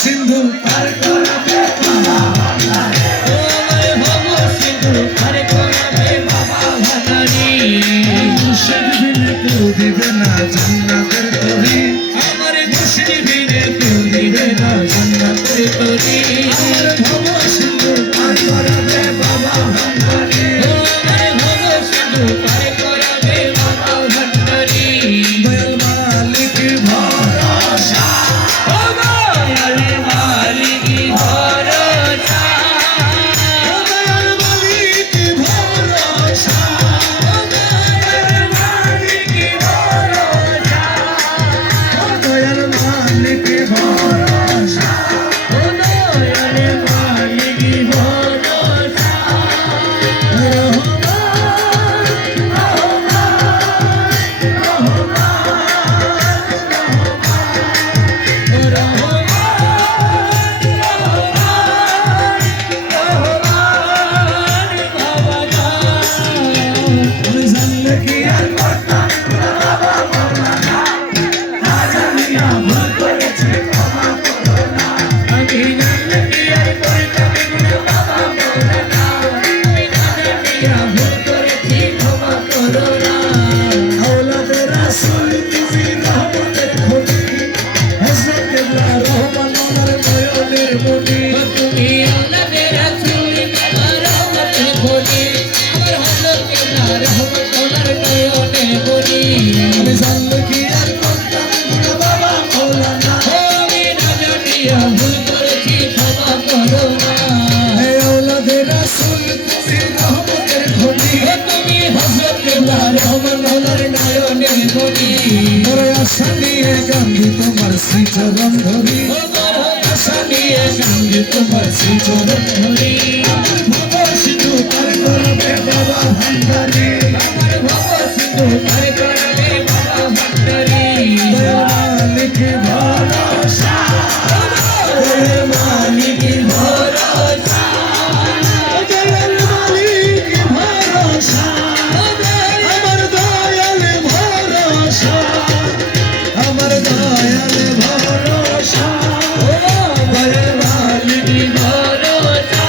সিন্ধু পার করাবে বাবা ভান্ডারি, আমার ভব সিন্ধু পার করাবে বাবা ভান্ডারি। মুর্শিদ বিনে কেউ দিবে না জান্নাতের তরি, আমার মুর্শিদ বিনে কেউ দিবে না জান্নাতের তরি। আমার ভব সিন্ধু পার করাবে বাবা ভান্ডারি, আমার ভব সিন্ধু পার করাবে বাবা ভান্ডারি। দয়াল মালিক ভরসা, ও দয়াল মালিক ভরসা, ও দয়াল মালিক ভরসা, ও দয়াল মালিক ভরসা, ও দয়াল মালিক ভরসা, ও দয়াল মালিক ভরসা। তোমার শ্রীচরণ ধরি, আশা নিয়ে কান্দি তোমার শ্রীচরণ ধরি। ভব সিন্ধু পার করবে বাবা ভান্ডারি, আমার ভব সিন্ধু পার করবে বাবা ভান্ডারি। দয়াল মালিক ভরসা, দয়াল মালিক ভরসা, দয়াল মালিক ভরসা, আমার দয়াল ভরসা, আমার দয়াল ভরসা, ও দয়াল মালিক ভরসা।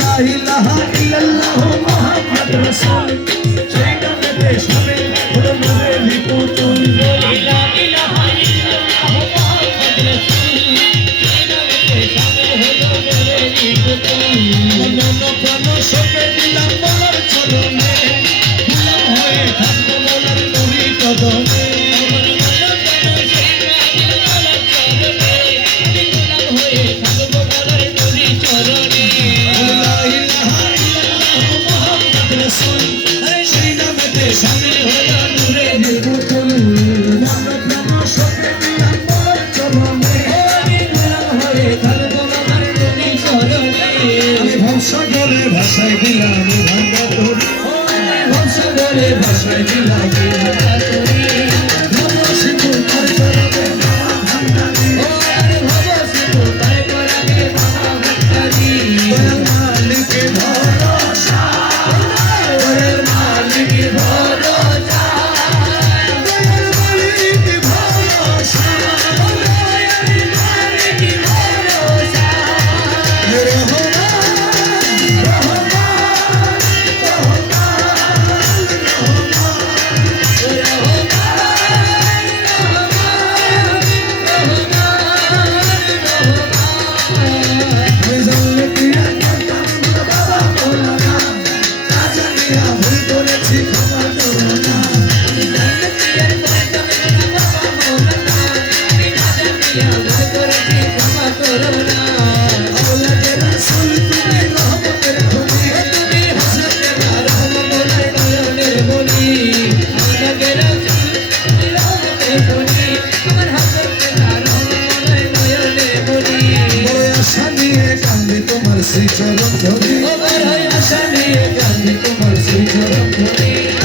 লা ইলাহা ইল্লাল্লাহ মুহাম্মদ রাসূল, সেই নামেতে সবে হলো নূরের পুতুল। লা ইলাহা ইল্লাল্লাহ মুহাম্মদ রাসূল, সেই নামেতে সবে হলো নূরের পুতুল। মন প্রাণ সবে দিলাম বলার চরণে, গোলাম হয়ে থাকবো বলার নবী কদমে। আমার মন প্রাণ সেই নামের বলার চরণে, আমি গোলাম হয়ে থাকবো বলার নবী চরণে। সামনে হলো নূরের পুতুল, মন প্রাণ সবে দিলাম বলার চরণে, আমি গোলাম হয়ে থাকবো বলার নবী চরণে। আমি ভবসাগরে ভাষায় দিলাম ভাঙ্গা তরি, আমি ভবসাগরে ভাষায় দিলাম ভাঙ্গা তরি। ভব সিন্ধু পার করবে বাবা ভান্ডারি, ও আমি ভব সিন্ধু পার করবে বাবা ভান্ডারি। দয়াল মালিক ভরসা, দয়াল মালিক ভরসা, দয়াল মালিক ভরসা, দয়াল মালিক ভরসা। রহমান রহমান রহমান রহমান চরণ ধরি, ও বড়ই আশা নিয়ে কাঁদি তোমার শ্রী চরণ ধরি।